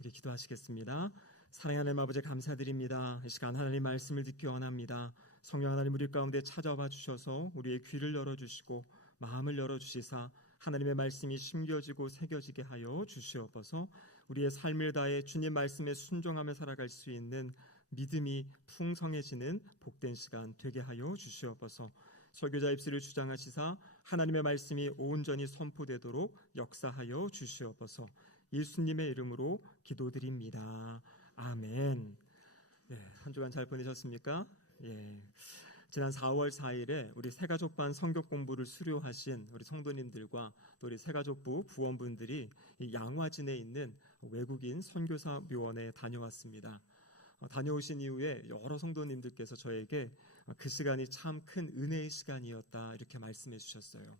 우리 기도하시겠습니다. 사랑하는 아버지 감사드립니다. 이 시간 하나님 말씀을 듣기 원합니다. 성령 하나님 우리 가운데 찾아와 주셔서 우리의 귀를 열어주시고 마음을 열어주시사 하나님의 말씀이 심겨지고 새겨지게 하여 주시옵소서. 우리의 삶을 다해 주님 말씀에 순종하며 살아갈 수 있는 믿음이 풍성해지는 복된 시간 되게 하여 주시옵소서. 설교자 입술을 주장하시사 하나님의 말씀이 온전히 선포되도록 역사하여 주시옵소서. 예수님의 이름으로 기도드립니다. 아멘. 한 주간 잘 보내셨습니까? 지난 4월 4일에 우리 새가족반 성경 공부를 수료하신 우리 성도님들과 또 우리 새가족부 부원분들이 이 양화진에 있는 외국인 선교사 묘원에 다녀왔습니다. 다녀오신 이후에 여러 성도님들께서 저에게 그 시간이 참 큰 은혜의 시간이었다 이렇게 말씀해 주셨어요.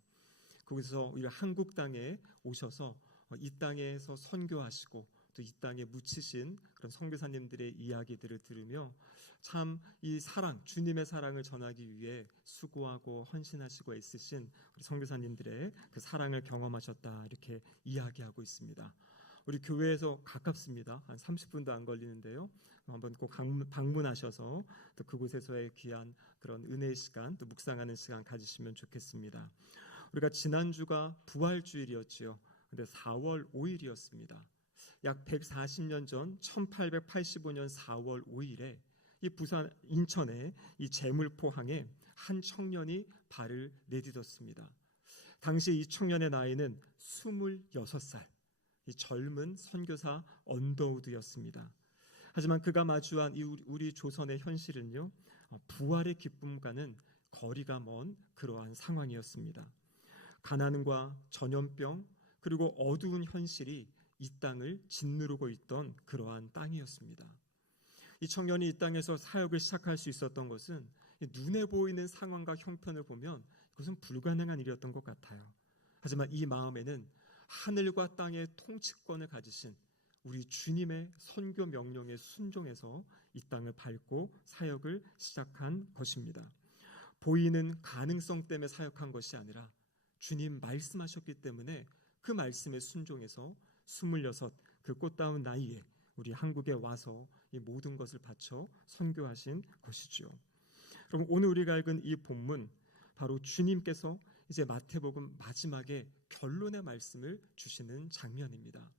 거기서 우리 한국 땅에 오셔서 이 땅에서 선교하시고 또 이 땅에 묻히신 그런 선교사님들의 이야기들을 들으며 참 이 사랑, 주님의 사랑을 전하기 위해 수고하고 헌신하시고 애쓰신 우리 선교사님들의 그 사랑을 경험하셨다 이렇게 이야기하고 있습니다. 우리 교회에서 가깝습니다. 한 30분도 안 걸리는데요. 한번 꼭 방문하셔서 또 그곳에서의 귀한 그런 은혜의 시간 또 묵상하는 시간 가지시면 좋겠습니다. 우리가 지난주가 부활주일이었지요. 근데 4월 5일이었습니다. 약 140년 전 1885년 4월 5일에 이 부산 인천의 이 제물포항에 한 청년이 발을 내딛었습니다. 당시 이 청년의 나이는 26살. 이 젊은 선교사 언더우드였습니다. 하지만 그가 마주한 이 우리 조선의 현실은요, 부활의 기쁨과는 거리가 먼 그러한 상황이었습니다. 가난과 전염병 그리고 어두운 현실이 이 땅을 짓누르고 있던 그러한 땅이었습니다. 이 청년이 이 땅에서 사역을 시작할 수 있었던 것은 눈에 보이는 상황과 형편을 보면 그것은 불가능한 일이었던 것 같아요. 하지만 이 마음에는 하늘과 땅의 통치권을 가지신 우리 주님의 선교 명령에 순종해서 이 땅을 밟고 사역을 시작한 것입니다. 보이는 가능성 때문에 사역한 것이 아니라 주님 말씀하셨기 때문에 그 말씀에 순종해서 26 그 꽃다운 나이에 우리 한국에 와서 이 모든 것을 바쳐 선교하신 것이죠. 그럼 오늘 우리가 읽은 이 본문 바로 주님께서 이제 마태복음 마지막에 결론의 말씀을 주시는 장면입니다.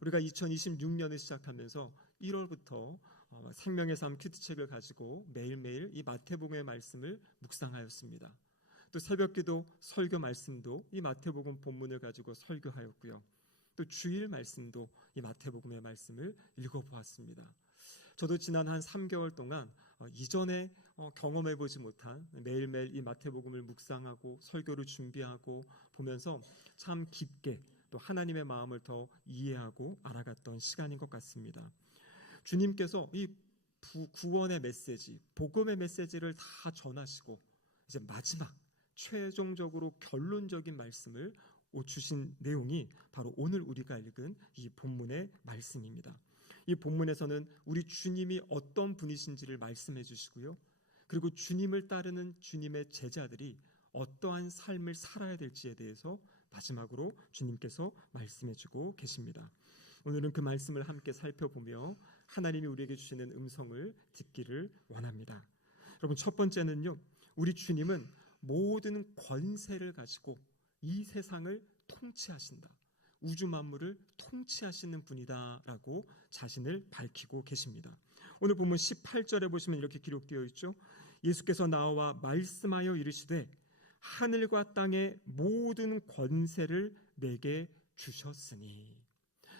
우리가 2026년을 시작하면서 1월부터 생명의 삶 큐티책을 가지고 매일매일 이 마태복음의 말씀을 묵상하였습니다. 또 새벽기도 설교 말씀도 이 마태복음 본문을 가지고 설교하였고요. 또 주일 말씀도 이 마태복음의 말씀을 읽어보았습니다. 저도 지난 한 3개월 동안 이전에 경험해보지 못한 매일매일 이 마태복음을 묵상하고 설교를 준비하고 보면서 참 깊게 또 하나님의 마음을 더 이해하고 알아갔던 시간인 것 같습니다. 주님께서 이 구원의 메시지, 복음의 메시지를 다 전하시고 이제 마지막 최종적으로 결론적인 말씀을 주신 내용이 바로 오늘 우리가 읽은 이 본문의 말씀입니다. 이 본문에서는 우리 주님이 어떤 분이신지를 말씀해 주시고요. 그리고 주님을 따르는 주님의 제자들이 어떠한 삶을 살아야 될지에 대해서 마지막으로 주님께서 말씀해 주고 계십니다. 오늘은 그 말씀을 함께 살펴보며 하나님이 우리에게 주시는 음성을 듣기를 원합니다. 여러분, 첫 번째는요, 우리 주님은 모든 권세를 가지고 이 세상을 통치하신다. 우주 만물을 통치하시는 분이다라고 자신을 밝히고 계십니다. 오늘 보면 18절에 보시면 이렇게 기록되어 있죠. 예수께서 나와 말씀하여 이르시되 하늘과 땅의 모든 권세를 내게 주셨으니.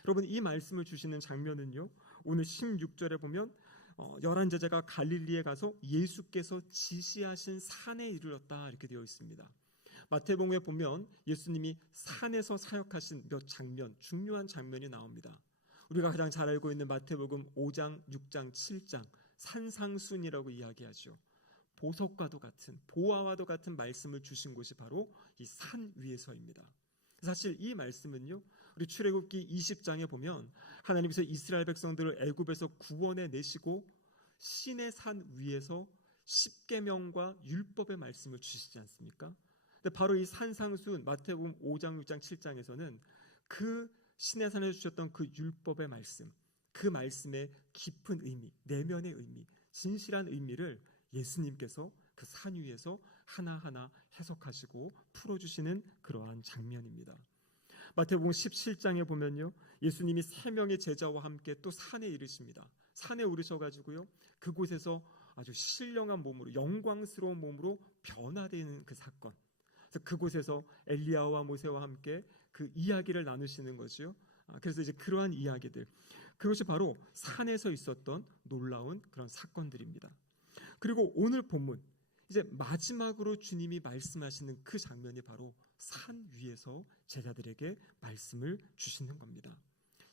여러분, 이 말씀을 주시는 장면은요, 오늘 16절에 보면 11제자가 갈릴리에 가서 예수께서 지시하신 산에 이르렀다 이렇게 되어 있습니다. 마태복음에 보면 예수님이 산에서 사역하신 몇 장면, 중요한 장면이 나옵니다. 우리가 가장 잘 알고 있는 마태복음 5장, 6장, 7장 산상순이라고 이야기하죠. 보석과도 같은, 보화와도 같은 말씀을 주신 곳이 바로 이 산 위에서입니다. 사실 이 말씀은요, 우리 출애굽기 20장에 보면 하나님께서 이스라엘 백성들을 애굽에서 구원해 내시고 신의 산 위에서 십계명과 율법의 말씀을 주시지 않습니까? 근데 바로 이 산상순 마태복음 5장, 6장, 7장에서는 그 신의 산에 주셨던 그 율법의 말씀, 그 말씀의 깊은 의미, 내면의 의미, 진실한 의미를 예수님께서 그 산 위에서 하나하나 해석하시고 풀어주시는 그러한 장면입니다. 마태복음 17장에 보면요, 예수님이 3명의 제자와 함께 또 산에 이르십니다. 산에 오르셔가지고요, 그곳에서 아주 신령한 몸으로, 영광스러운 몸으로 변화되는 그 사건, 그래서 그곳에서 엘리야와 모세와 함께 그 이야기를 나누시는 거죠. 그래서 이제 그러한 이야기들, 그것이 바로 산에서 있었던 놀라운 그런 사건들입니다. 그리고 오늘 본문, 이제 마지막으로 주님이 말씀하시는 그 장면이 바로 산 위에서 제자들에게 말씀을 주시는 겁니다.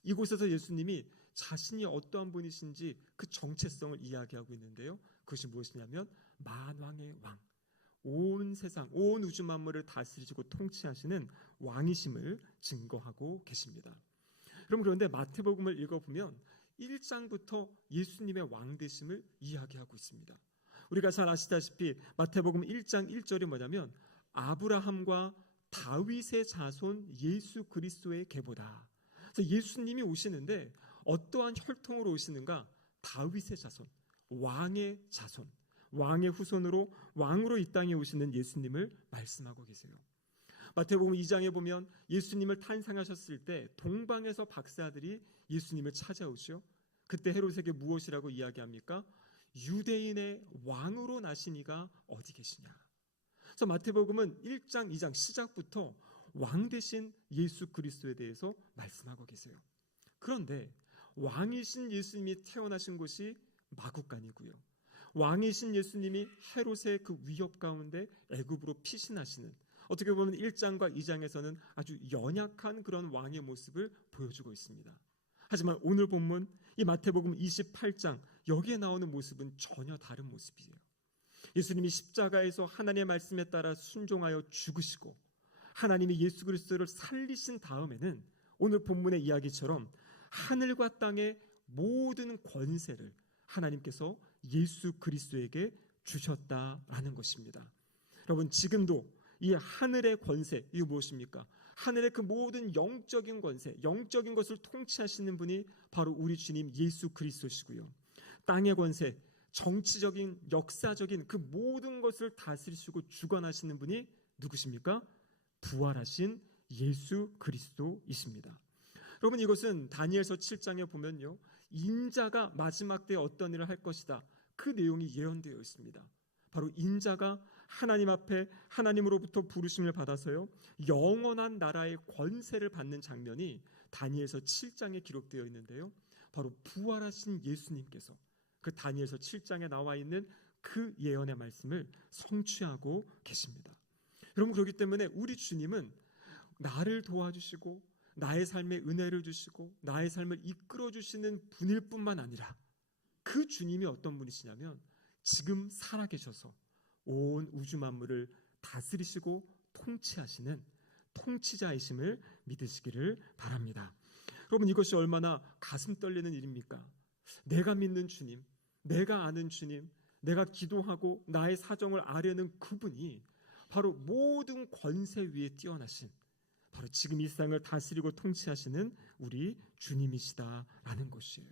이곳에서 예수님이 자신이 어떠한 분이신지 그 정체성을 이야기하고 있는데요, 그것이 무엇이냐면 만왕의 왕, 온 세상, 온 우주 만물을 다스리시고 통치하시는 왕이심을 증거하고 계십니다. 여러분, 그런데 마태복음을 읽어보면 1장부터 예수님의 왕되심을 이야기하고 있습니다. 우리가 잘 아시다시피 마태복음 1장 1절이 뭐냐면 아브라함과 다윗의 자손 예수 그리스도의 계보다. 그래서 예수님이 오시는데 어떠한 혈통으로 오시는가? 다윗의 자손, 왕의 자손, 왕의 후손으로 왕으로 이 땅에 오시는 예수님을 말씀하고 계세요. 마태복음 2장에 보면 예수님을 탄생하셨을 때 동방에서 박사들이 예수님을 찾아오죠. 그때 헤롯에게 무엇이라고 이야기합니까? 유대인의 왕으로 나신 이가 어디 계시냐. 그래서 마태복음은 1장, 2장 시작부터 왕 되신 예수 그리스도에 대해서 말씀하고 계세요. 그런데 왕이신 예수님이 태어나신 곳이 마국간이고요, 왕이신 예수님이 헤롯의 그 위협 가운데 애굽으로 피신하시는, 어떻게 보면 1장과 2장에서는 아주 연약한 그런 왕의 모습을 보여주고 있습니다. 하지만 오늘 본문 이 마태복음 28장, 여기에 나오는 모습은 전혀 다른 모습이에요. 예수님이 십자가에서 하나님의 말씀에 따라 순종하여 죽으시고 하나님이 예수 그리스도를 살리신 다음에는 오늘 본문의 이야기처럼 하늘과 땅의 모든 권세를 하나님께서 예수 그리스도에게 주셨다라는 것입니다. 여러분, 지금도 이 하늘의 권세, 이거 무엇입니까? 하늘의 그 모든 영적인 권세, 영적인 것을 통치하시는 분이 바로 우리 주님 예수 그리스도시고요, 땅의 권세, 정치적인, 역사적인 그 모든 것을 다스리시고 주관하시는 분이 누구십니까? 부활하신 예수 그리스도이십니다. 여러분, 이것은 다니엘서 7장에 보면요, 인자가 마지막 때에 어떤 일을 할 것이다, 그 내용이 예언되어 있습니다. 바로 인자가 하나님 앞에 하나님으로부터 부르심을 받아서요, 영원한 나라의 권세를 받는 장면이 다니엘서 7장에 기록되어 있는데요, 바로 부활하신 예수님께서 그 다니엘서 7장에 나와 있는 그 예언의 말씀을 성취하고 계십니다. 여러분, 그렇기 때문에 우리 주님은 나를 도와주시고 나의 삶에 은혜를 주시고 나의 삶을 이끌어 주시는 분일 뿐만 아니라 그 주님이 어떤 분이시냐면 지금 살아계셔서 온 우주 만물을 다스리시고 통치하시는 통치자이심을 믿으시기를 바랍니다. 여러분, 이것이 얼마나 가슴 떨리는 일입니까? 내가 믿는 주님, 내가 아는 주님, 내가 기도하고 나의 사정을 아려는 그분이 바로 모든 권세 위에 뛰어나신, 바로 지금 이 세상을 다스리고 통치하시는 우리 주님이시다라는 것이에요.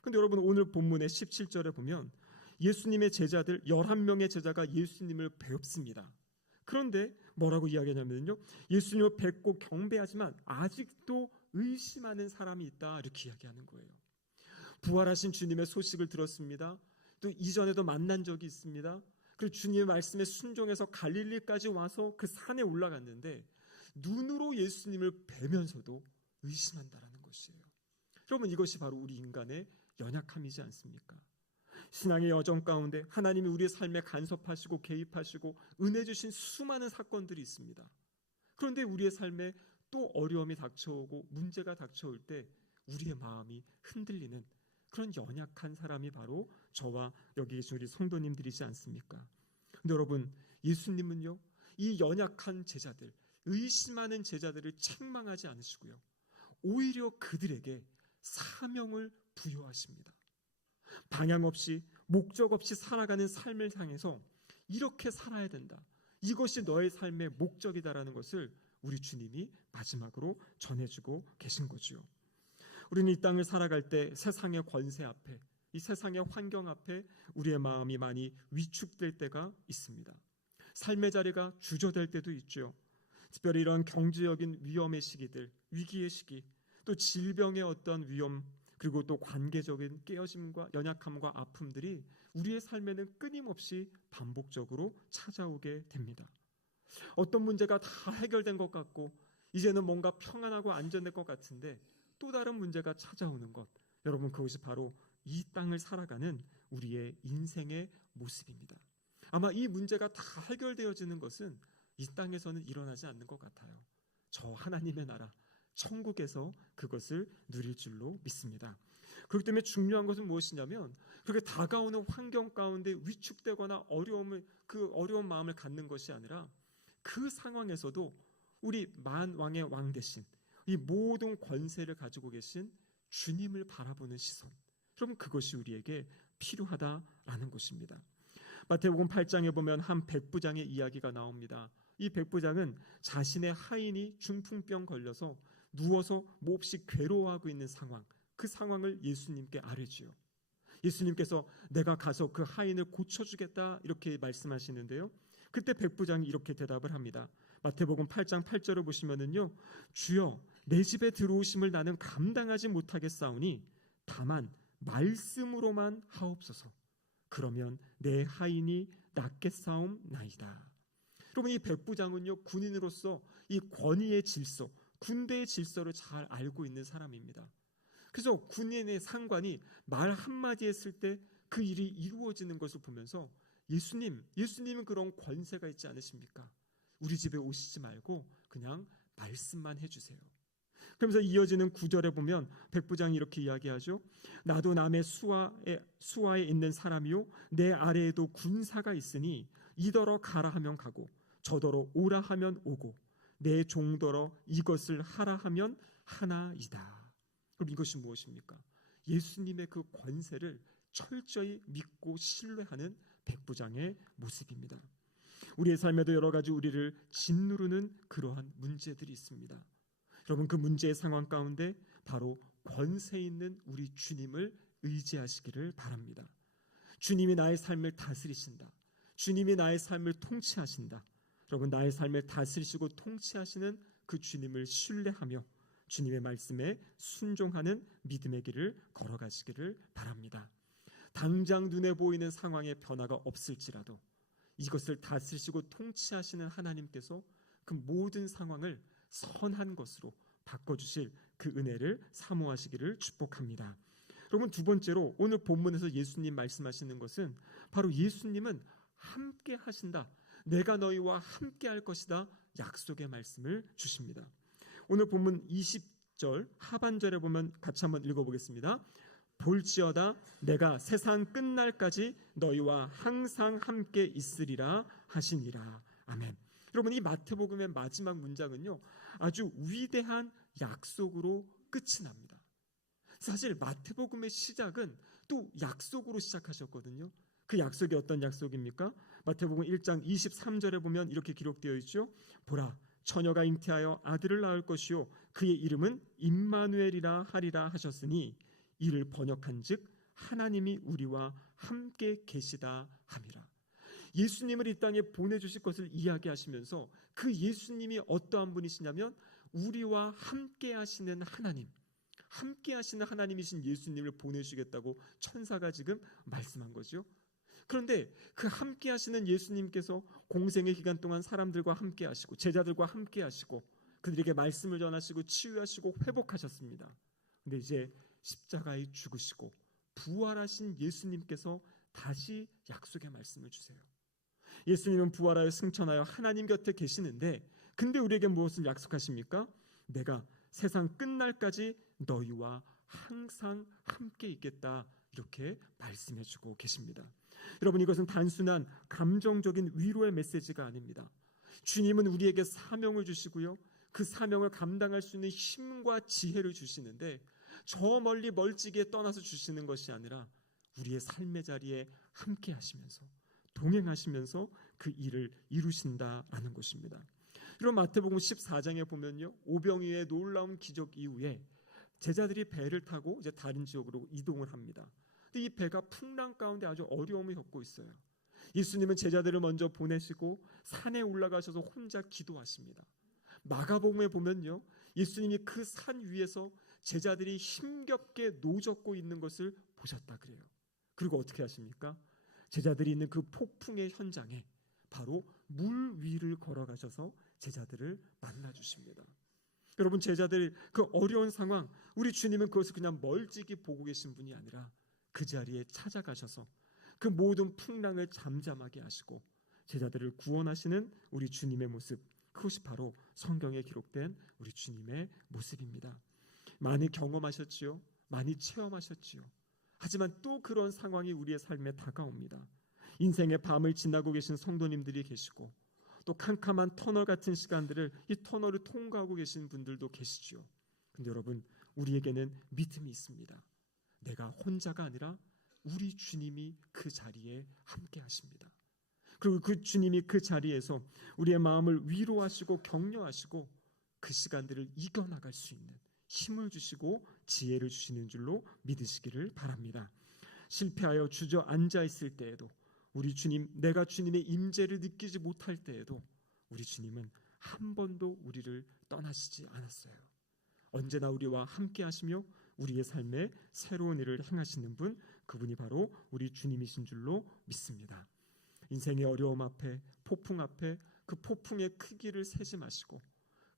그런데 여러분, 오늘 본문의 17절에 보면 예수님의 제자들 11명의 제자가 예수님을 배웁습니다. 그런데 뭐라고 이야기하냐면요, 예수님을 뵙고 경배하지만 아직도 의심하는 사람이 있다, 이렇게 이야기하는 거예요. 부활하신 주님의 소식을 들었습니다. 또 이전에도 만난 적이 있습니다. 그리고 주님의 말씀에 순종해서 갈릴리까지 와서 그 산에 올라갔는데 눈으로 예수님을 뵈면서도 의심한다라는 것이에요. 여러분, 이것이 바로 우리 인간의 연약함이지 않습니까? 신앙의 여정 가운데 하나님이 우리의 삶에 간섭하시고 개입하시고 은혜 주신 수많은 사건들이 있습니다. 그런데 우리의 삶에 또 어려움이 닥쳐오고 문제가 닥쳐올 때 우리의 마음이 흔들리는 그런 연약한 사람이 바로 저와 여기 계신 우리 성도님들이지 않습니까? 근데 여러분, 예수님은요, 이 연약한 제자들, 의심하는 제자들을 책망하지 않으시고요, 오히려 그들에게 사명을 부여하십니다. 방향 없이 목적 없이 살아가는 삶을 향해서 이렇게 살아야 된다, 이것이 너의 삶의 목적이다라는 것을 우리 주님이 마지막으로 전해주고 계신 거죠. 우리는 이 땅을 살아갈 때 세상의 권세 앞에, 이 세상의 환경 앞에 우리의 마음이 많이 위축될 때가 있습니다. 삶의 자리가 주저될 때도 있죠. 특별히 이런 경제적인 위험의 시기들, 위기의 시기, 또 질병의 어떤 위험, 그리고 또 관계적인 깨어짐과 연약함과 아픔들이 우리의 삶에는 끊임없이 반복적으로 찾아오게 됩니다. 어떤 문제가 다 해결된 것 같고 이제는 뭔가 평안하고 안전될 것 같은데 또 다른 문제가 찾아오는 것, 여러분, 그것이 바로 이 땅을 살아가는 우리의 인생의 모습입니다. 아마 이 문제가 다 해결되어지는 것은 이 땅에서는 일어나지 않는 것 같아요. 저 하나님의 나라, 천국에서 그것을 누릴 줄로 믿습니다. 그렇기 때문에 중요한 것은 무엇이냐면, 그렇게 다가오는 환경 가운데 위축되거나 그 어려운 마음을 갖는 것이 아니라 그 상황에서도 우리 만왕의 왕 대신 이 모든 권세를 가지고 계신 주님을 바라보는 시선, 그럼 그것이 우리에게 필요하다라는 것입니다. 마태복음 8장에 보면 한 백부장의 이야기가 나옵니다. 이 백부장은 자신의 하인이 중풍병 걸려서 누워서 몹시 괴로워하고 있는 상황, 그 상황을 예수님께 아뢰지요. 예수님께서 내가 가서 그 하인을 고쳐주겠다 이렇게 말씀하시는데요, 그때 백부장이 이렇게 대답을 합니다. 마태복음 8장 8절을 보시면은요, 주여 내 집에 들어오심을 나는 감당하지 못하겠사오니 다만 말씀으로만 하옵소서. 그러면 내 하인이 낫겠사옵나이다. 여러분, 이 백부장은요, 군인으로서 이 권위의 질서, 군대의 질서를 잘 알고 있는 사람입니다. 그래서 군인의 상관이 말 한마디 했을 때 그 일이 이루어지는 것을 보면서 예수님은 그런 권세가 있지 않으십니까? 우리 집에 오시지 말고 그냥 말씀만 해주세요. 그러면서 이어지는 9절에 보면 백부장이 이렇게 이야기하죠. 나도 남의 수하에 있는 사람이요 내 아래에도 군사가 있으니 이더러 가라 하면 가고 저더러 오라 하면 오고 내 종더러 이것을 하라 하면 하나이다. 그럼 이것이 무엇입니까? 예수님의 그 권세를 철저히 믿고 신뢰하는 백부장의 모습입니다. 우리의 삶에도 여러 가지 우리를 짓누르는 그러한 문제들이 있습니다. 여러분, 그 문제의 상황 가운데 바로 권세 있는 우리 주님을 의지하시기를 바랍니다. 주님이 나의 삶을 다스리신다. 주님이 나의 삶을 통치하신다. 여러분, 나의 삶을 다스리시고 통치하시는 그 주님을 신뢰하며 주님의 말씀에 순종하는 믿음의 길을 걸어가시기를 바랍니다. 당장 눈에 보이는 상황의 변화가 없을지라도 이것을 다스리시고 통치하시는 하나님께서 그 모든 상황을 선한 것으로 바꿔주실 그 은혜를 사모하시기를 축복합니다. 여러분, 두 번째로 오늘 본문에서 예수님 말씀하시는 것은 바로 예수님은 함께 하신다. 내가 너희와 함께 할 것이다. 약속의 말씀을 주십니다. 오늘 본문 20절 하반절에 보면 같이 한번 읽어보겠습니다. 볼지어다 내가 세상 끝날까지 너희와 항상 함께 있으리라 하시니라. 아멘. 여러분, 이 마태복음의 마지막 문장은요, 아주 위대한 약속으로 끝이 납니다. 사실 마태복음의 시작은 또 약속으로 시작하셨거든요. 그 약속이 어떤 약속입니까? 마태복음 1장 23절에 보면 이렇게 기록되어 있죠. 보라, 처녀가 잉태하여 아들을 낳을 것이요 그의 이름은 임마누엘이라 하리라 하셨으니 이를 번역한즉 하나님이 우리와 함께 계시다 함이라. 예수님을 이 땅에 보내주실 것을 이야기하시면서 그 예수님이 어떠한 분이시냐면 우리와 함께 하시는 하나님, 함께 하시는 하나님이신 예수님을 보내주시겠다고 천사가 지금 말씀한 거죠. 그런데 그 함께 하시는 예수님께서 공생의 기간 동안 사람들과 함께 하시고 제자들과 함께 하시고 그들에게 말씀을 전하시고 치유하시고 회복하셨습니다. 그런데 이제 십자가에 죽으시고 부활하신 예수님께서 다시 약속의 말씀을 주세요. 예수님은 부활하여 승천하여 하나님 곁에 계시는데 근데 우리에게 무엇을 약속하십니까? 내가 세상 끝날까지 너희와 항상 함께 있겠다, 이렇게 말씀해 주고 계십니다. 여러분, 이것은 단순한 감정적인 위로의 메시지가 아닙니다. 주님은 우리에게 사명을 주시고요, 그 사명을 감당할 수 있는 힘과 지혜를 주시는데 저 멀리 멀찍이에 떠나서 주시는 것이 아니라 우리의 삶의 자리에 함께 하시면서 동행하시면서 그 일을 이루신다라는 것입니다. 그럼 마태복음 14장에 보면요, 오병이어의 놀라운 기적 이후에 제자들이 배를 타고 이제 다른 지역으로 이동을 합니다. 근데 이 배가 풍랑 가운데 아주 어려움을 겪고 있어요. 예수님은 제자들을 먼저 보내시고 산에 올라가셔서 혼자 기도하십니다. 마가복음에 보면요, 예수님이 그 산 위에서 제자들이 힘겹게 노젓고 있는 것을 보셨다 그래요. 그리고 어떻게 하십니까? 제자들이 있는 그 폭풍의 현장에 바로 물 위를 걸어가셔서 제자들을 만나주십니다. 여러분, 제자들 그 어려운 상황, 우리 주님은 그것을 그냥 멀찍이 보고 계신 분이 아니라 그 자리에 찾아가셔서 그 모든 풍랑을 잠잠하게 하시고 제자들을 구원하시는 우리 주님의 모습, 그것이 바로 성경에 기록된 우리 주님의 모습입니다. 많이 경험하셨지요, 많이 체험하셨지요. 하지만 또 그런 상황이 우리의 삶에 다가옵니다. 인생의 밤을 지나고 계신 성도님들이 계시고 또 캄캄한 터널 같은 시간들을 이 터널을 통과하고 계신 분들도 계시지요. 근데 여러분, 우리에게는 믿음이 있습니다. 내가 혼자가 아니라 우리 주님이 그 자리에 함께 하십니다. 그리고 그 주님이 그 자리에서 우리의 마음을 위로하시고 격려하시고 그 시간들을 이겨나갈 수 있는 힘을 주시고 지혜를 주시는 줄로 믿으시기를 바랍니다. 실패하여 주저앉아 있을 때에도 우리 주님, 내가 주님의 임재를 느끼지 못할 때에도 우리 주님은 한 번도 우리를 떠나시지 않았어요. 언제나 우리와 함께 하시며 우리의 삶에 새로운 일을 행하시는 분, 그분이 바로 우리 주님이신 줄로 믿습니다. 인생의 어려움 앞에, 폭풍 앞에 그 폭풍의 크기를 세지 마시고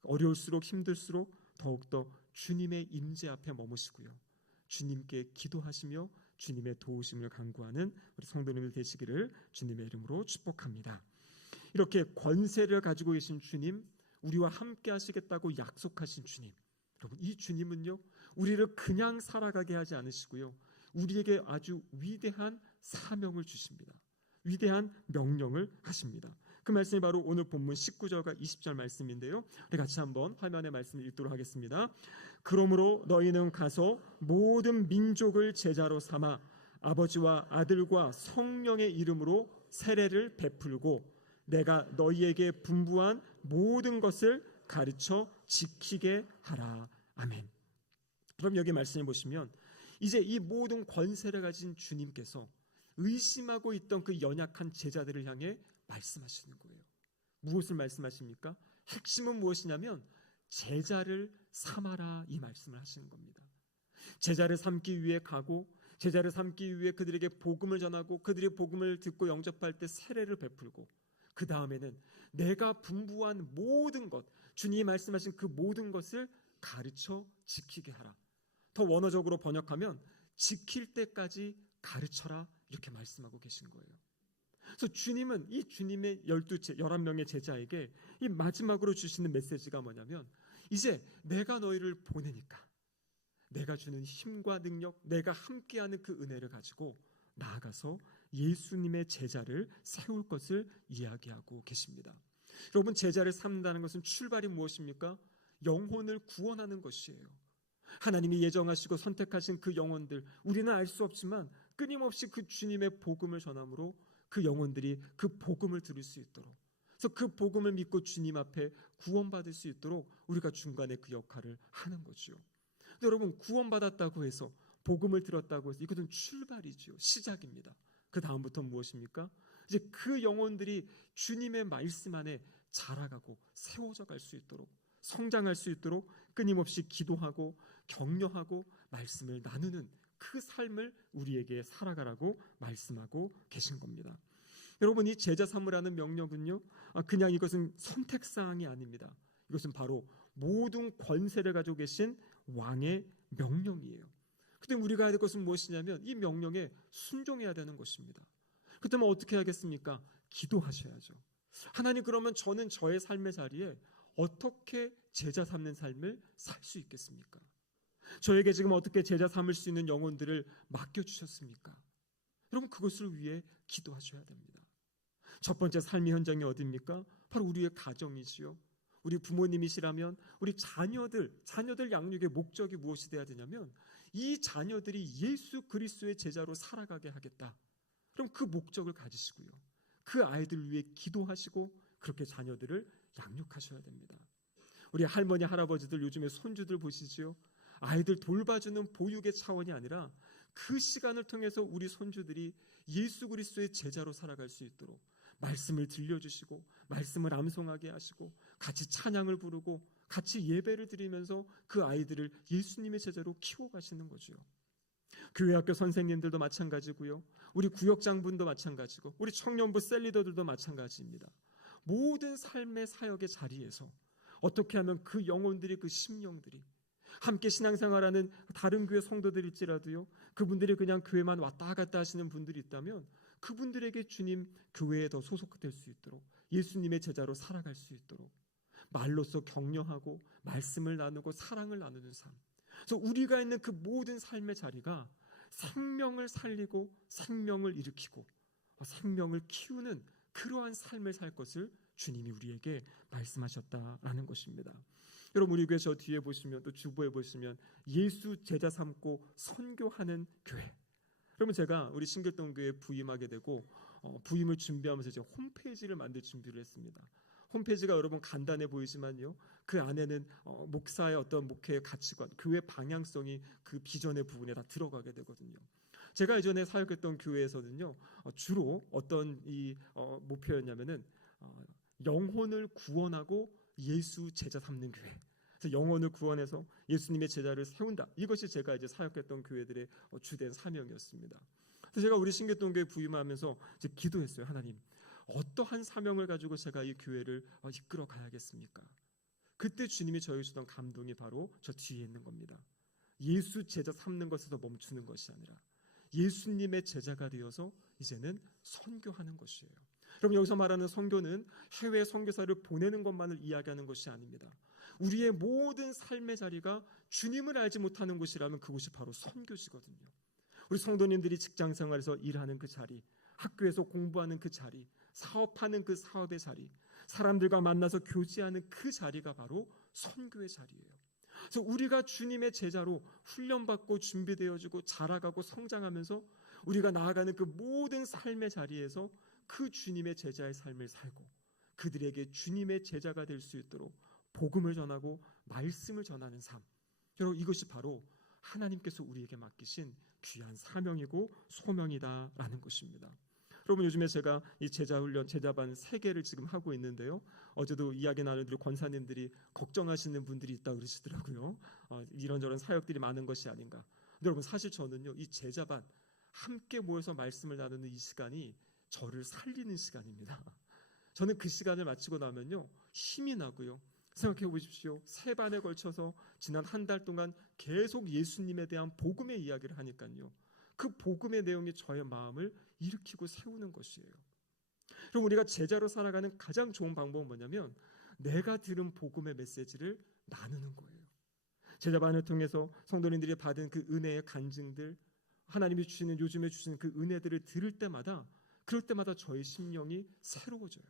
어려울수록 힘들수록 더욱더 주님의 임재 앞에 머무시고요, 주님께 기도하시며 주님의 도우심을 간구하는 우리 성도님들 되시기를 주님의 이름으로 축복합니다. 이렇게 권세를 가지고 계신 주님, 우리와 함께 하시겠다고 약속하신 주님, 여러분, 이 주님은요, 우리를 그냥 살아가게 하지 않으시고요, 우리에게 아주 위대한 사명을 주십니다. 위대한 명령을 하십니다. 그 말씀이 바로 오늘 본문 19절과 20절 말씀인데요, 우리 같이 한번 화면의 말씀을 읽도록 하겠습니다. 그러므로 너희는 가서 모든 민족을 제자로 삼아 아버지와 아들과 성령의 이름으로 세례를 베풀고 내가 너희에게 분부한 모든 것을 가르쳐 지키게 하라. 아멘. 그럼 여기 말씀해 보시면 이제 이 모든 권세를 가진 주님께서 의심하고 있던 그 연약한 제자들을 향해 말씀하시는 거예요. 무엇을 말씀하십니까? 핵심은 무엇이냐면 제자를 삼아라, 이 말씀을 하시는 겁니다. 제자를 삼기 위해 가고 제자를 삼기 위해 그들에게 복음을 전하고 그들의 복음을 듣고 영접할 때 세례를 베풀고 그 다음에는 내가 분부한 모든 것, 주님이 말씀하신 그 모든 것을 가르쳐 지키게 하라. 더 원어적으로 번역하면 지킬 때까지 가르쳐라, 이렇게 말씀하고 계신 거예요. 그래서 주님은 이 주님의 11명의 제자에게 이 마지막으로 주시는 메시지가 뭐냐면 이제 내가 너희를 보내니까 내가 주는 힘과 능력, 내가 함께하는 그 은혜를 가지고 나아가서 예수님의 제자를 세울 것을 이야기하고 계십니다. 여러분, 제자를 삼는다는 것은 출발이 무엇입니까? 영혼을 구원하는 것이에요. 하나님이 예정하시고 선택하신 그 영혼들, 우리는 알 수 없지만 끊임없이 그 주님의 복음을 전함으로 그 영혼들이 그 복음을 들을 수 있도록, 그래서 그 복음을 믿고 주님 앞에 구원받을 수 있도록 우리가 중간에 그 역할을 하는 거죠. 근데 여러분, 구원받았다고 해서, 복음을 들었다고 해서 이것은 출발이죠. 시작입니다. 그 다음부터 무엇입니까? 이제 그 영혼들이 주님의 말씀 안에 자라가고 세워져 갈 수 있도록, 성장할 수 있도록 끊임없이 기도하고 격려하고 말씀을 나누는 그 삶을 우리에게 살아가라고 말씀하고 계신 겁니다. 여러분, 이 제자 삼으라는 명령은요, 그냥 이것은 선택사항이 아닙니다. 이것은 바로 모든 권세를 가지고 계신 왕의 명령이에요. 그때 우리가 해야 될 것은 무엇이냐면 이 명령에 순종해야 되는 것입니다. 그렇다면 어떻게 하겠습니까? 기도하셔야죠. 하나님, 그러면 저는 저의 삶의 자리에 어떻게 제자 삼는 삶을 살 수 있겠습니까? 저에게 지금 어떻게 제자 삼을 수 있는 영혼들을 맡겨주셨습니까? 여러분, 그것을 위해 기도하셔야 됩니다. 첫 번째 삶의 현장이 어디입니까? 바로 우리의 가정이지요. 우리 부모님이시라면 우리 자녀들 양육의 목적이 무엇이 되어야 되냐면 이 자녀들이 예수 그리스도의 제자로 살아가게 하겠다. 그럼 그 목적을 가지시고요, 그 아이들을 위해 기도하시고 그렇게 자녀들을 양육하셔야 됩니다. 우리 할머니 할아버지들, 요즘에 손주들 보시죠. 아이들 돌봐주는 보육의 차원이 아니라 그 시간을 통해서 우리 손주들이 예수 그리스도의 제자로 살아갈 수 있도록 말씀을 들려주시고 말씀을 암송하게 하시고 같이 찬양을 부르고 같이 예배를 드리면서 그 아이들을 예수님의 제자로 키워가시는 거죠. 교회학교 선생님들도 마찬가지고요. 우리 구역장분도 마찬가지고 우리 청년부 셀리더들도 마찬가지입니다. 모든 삶의 사역의 자리에서 어떻게 하면 그 영혼들이 그 심령들이 함께 신앙생활하는 다른 교회 성도들일지라도요. 그분들이 그냥 교회만 왔다 갔다 하시는 분들이 있다면 그분들에게 주님 교회에 더 소속될 수 있도록 예수님의 제자로 살아갈 수 있도록 말로써 격려하고 말씀을 나누고 사랑을 나누는 삶. 그래서 우리가 있는 그 모든 삶의 자리가 생명을 살리고 생명을 일으키고 생명을 키우는 그러한 삶을 살 것을 주님이 우리에게 말씀하셨다라는 것입니다. 여러분 우리 교회 저 뒤에 보시면 또 주보에 보시면 예수 제자 삼고 선교하는 교회. 그러면 제가 우리 신길동교회에 부임하게 되고 부임을 준비하면서 이제 홈페이지를 만들 준비를 했습니다. 홈페이지가 여러분 간단해 보이지만요. 그 안에는 목사의 어떤 목회의 가치관, 교회 방향성이 그 비전의 부분에 다 들어가게 되거든요. 제가 이전에 사역했던 교회에서는요. 주로 어떤 이 목표였냐면은 영혼을 구원하고 예수 제자 삼는 교회. 그래서 영혼을 구원해서 예수님의 제자를 세운다. 이것이 제가 이제 사역했던 교회들의 주된 사명이었습니다. 그래서 제가 우리 신길동교회 부임하면서 이제 기도했어요. 하나님, 어떠한 사명을 가지고 제가 이 교회를 이끌어 가야겠습니까? 그때 주님이 저에게 주던 감동이 바로 저 뒤에 있는 겁니다. 예수 제자 삼는 것에서 멈추는 것이 아니라 예수님의 제자가 되어서 이제는 선교하는 것이에요. 여러분 여기서 말하는 선교는 해외 선교사를 보내는 것만을 이야기하는 것이 아닙니다. 우리의 모든 삶의 자리가 주님을 알지 못하는 곳이라면 그곳이 바로 선교지거든요. 우리 성도님들이 직장생활에서 일하는 그 자리, 학교에서 공부하는 그 자리, 사업하는 그 사업의 자리, 사람들과 만나서 교제하는 그 자리가 바로 선교의 자리예요. 그래서 우리가 주님의 제자로 훈련받고 준비되어지고 자라가고 성장하면서 우리가 나아가는 그 모든 삶의 자리에서 그 주님의 제자의 삶을 살고 그들에게 주님의 제자가 될 수 있도록 복음을 전하고 말씀을 전하는 삶. 여러분 이것이 바로 하나님께서 우리에게 맡기신 귀한 사명이고 소명이다라는 것입니다. 여러분 요즘에 제가 이 제자훈련 제자반 3개를 지금 하고 있는데요. 어제도 이야기 나누는 권사님들이 걱정하시는 분들이 있다 그러시더라고요. 이런저런 사역들이 많은 것이 아닌가. 근데 여러분 사실 저는요 이 제자반 함께 모여서 말씀을 나누는 이 시간이 저를 살리는 시간입니다. 저는 그 시간을 마치고 나면요 힘이 나고요. 생각해 보십시오. 3반에 걸쳐서 지난 한 달 동안 계속 예수님에 대한 복음의 이야기를 하니까요. 그 복음의 내용이 저의 마음을 일으키고 세우는 것이에요. 그럼 우리가 제자로 살아가는 가장 좋은 방법은 뭐냐면 내가 들은 복음의 메시지를 나누는 거예요. 제자반을 통해서 성도님들이 받은 그 은혜의 간증들, 하나님이 주시는 요즘에 주시는 그 은혜들을 들을 때마다 그럴 때마다 저의 심령이 새로워져요.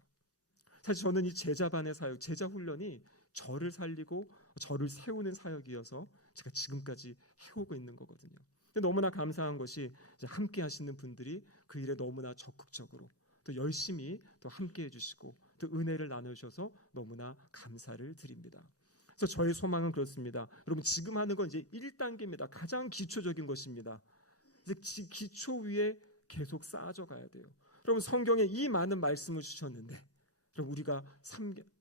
사실 저는 이 제자반의 사역, 제자훈련이 저를 살리고 저를 세우는 사역이어서 제가 지금까지 해오고 있는 거거든요. 근데 너무나 감사한 것이 이제 함께 하시는 분들이 그 일에 너무나 적극적으로 또 열심히 또 함께 해주시고 또 은혜를 나누셔서 너무나 감사를 드립니다. 그래서 저의 소망은 그렇습니다. 여러분 지금 하는 건 이제 1단계입니다. 가장 기초적인 것입니다. 이제 기초 위에 계속 쌓아져 가야 돼요. 여러분 성경에 이 많은 말씀을 주셨는데 그럼 우리가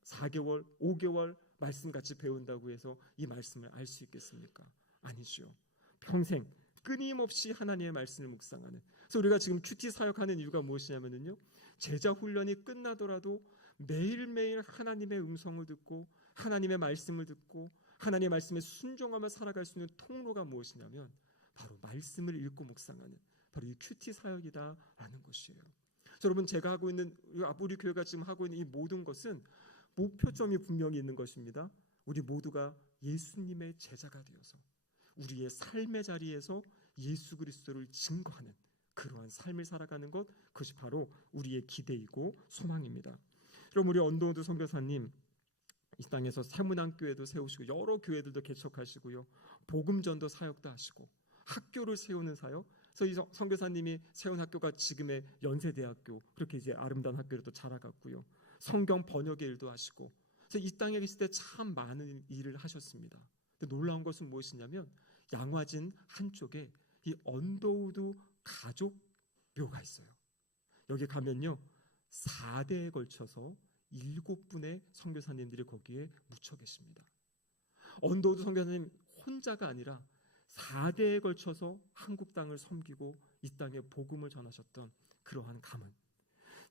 4개월, 5개월 말씀같이 배운다고 해서 이 말씀을 알 수 있겠습니까? 아니죠. 평생 끊임없이 하나님의 말씀을 묵상하는. 그래서 우리가 지금 큐티 사역하는 이유가 무엇이냐면요. 제자 훈련이 끝나더라도 매일매일 하나님의 음성을 듣고 하나님의 말씀을 듣고 하나님의 말씀에 순종하며 살아갈 수 있는 통로가 무엇이냐면 바로 말씀을 읽고 묵상하는 바로 이 큐티 사역이다라는 것이에요. 여러분 제가 하고 있는 우리 교회가 지금 하고 있는 이 모든 것은 목표점이 분명히 있는 것입니다. 우리 모두가 예수님의 제자가 되어서 우리의 삶의 자리에서 예수 그리스도를 증거하는 그러한 삶을 살아가는 것 그것이 바로 우리의 기대이고 소망입니다. 그럼 우리 언도우드 선교사님 이 땅에서 세문안교회도 세우시고 여러 교회들도 개척하시고요. 복음전도 사역도 하시고 학교를 세우는 사역 그래서 이 선교사님이 세운 학교가 지금의 연세대학교 그렇게 이제 아름다운 학교로 또 자라갔고요. 성경 번역의 일도 하시고 그래서 이 땅에 계실 때 참 많은 일을 하셨습니다. 근데 놀라운 것은 무엇이냐면 양화진 한쪽에 이 언더우드 가족 묘가 있어요. 여기 가면요 4대에 걸쳐서 7분의 선교사님들이 거기에 묻혀 계십니다. 언더우드 선교사님 혼자가 아니라 4대에 걸쳐서 한국 땅을 섬기고 이 땅에 복음을 전하셨던 그러한 가문,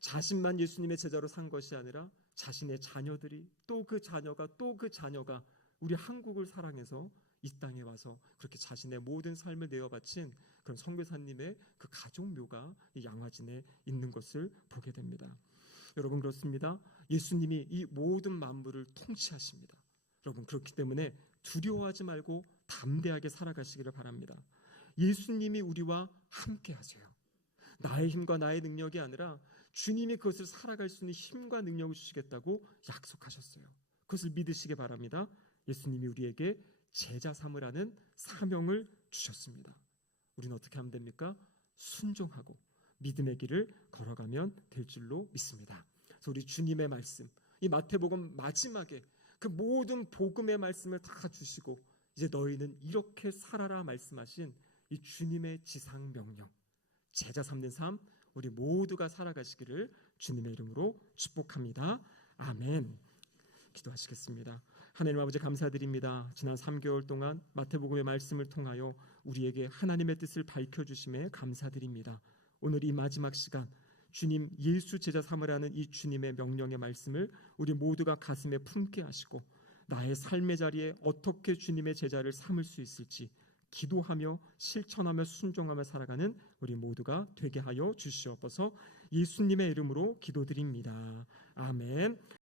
자신만 예수님의 제자로 산 것이 아니라 자신의 자녀들이 또 그 자녀가 우리 한국을 사랑해서 이 땅에 와서 그렇게 자신의 모든 삶을 내어 바친 그런 선교사님의 그 가족묘가 이 양화진에 있는 것을 보게 됩니다. 여러분, 그렇습니다. 예수님이 이 모든 만물을 통치하십니다. 여러분, 그렇기 때문에 두려워하지 말고 담대하게 살아가시기를 바랍니다. 예수님이 우리와 함께 하세요. 나의 힘과 나의 능력이 아니라 주님이 그것을 살아갈 수 있는 힘과 능력을 주시겠다고 약속하셨어요. 그것을 믿으시기 바랍니다. 예수님이 우리에게 제자 삼으라는 사명을 주셨습니다. 우리는 어떻게 하면 됩니까? 순종하고 믿음의 길을 걸어가면 될 줄로 믿습니다. 그래서 우리 주님의 말씀, 이 마태복음 마지막에 그 모든 복음의 말씀을 다 주시고 이제 너희는 이렇게 살아라 말씀하신 이 주님의 지상 명령, 제자 삼는 삶 우리 모두가 살아가시기를 주님의 이름으로 축복합니다. 아멘. 기도하시겠습니다. 하나님 아버지, 감사드립니다. 지난 3개월 동안 마태복음의 말씀을 통하여 우리에게 하나님의 뜻을 밝혀주심에 감사드립니다. 오늘 이 마지막 시간 주님 예수 제자 삼으라는 이 주님의 명령의 말씀을 우리 모두가 가슴에 품게 하시고 나의 삶의 자리에 어떻게 주님의 제자를 삼을 수 있을지 기도하며 실천하며 순종하며 살아가는 우리 모두가 되게 하여 주시옵소서. 예수님의 이름으로 기도드립니다. 아멘.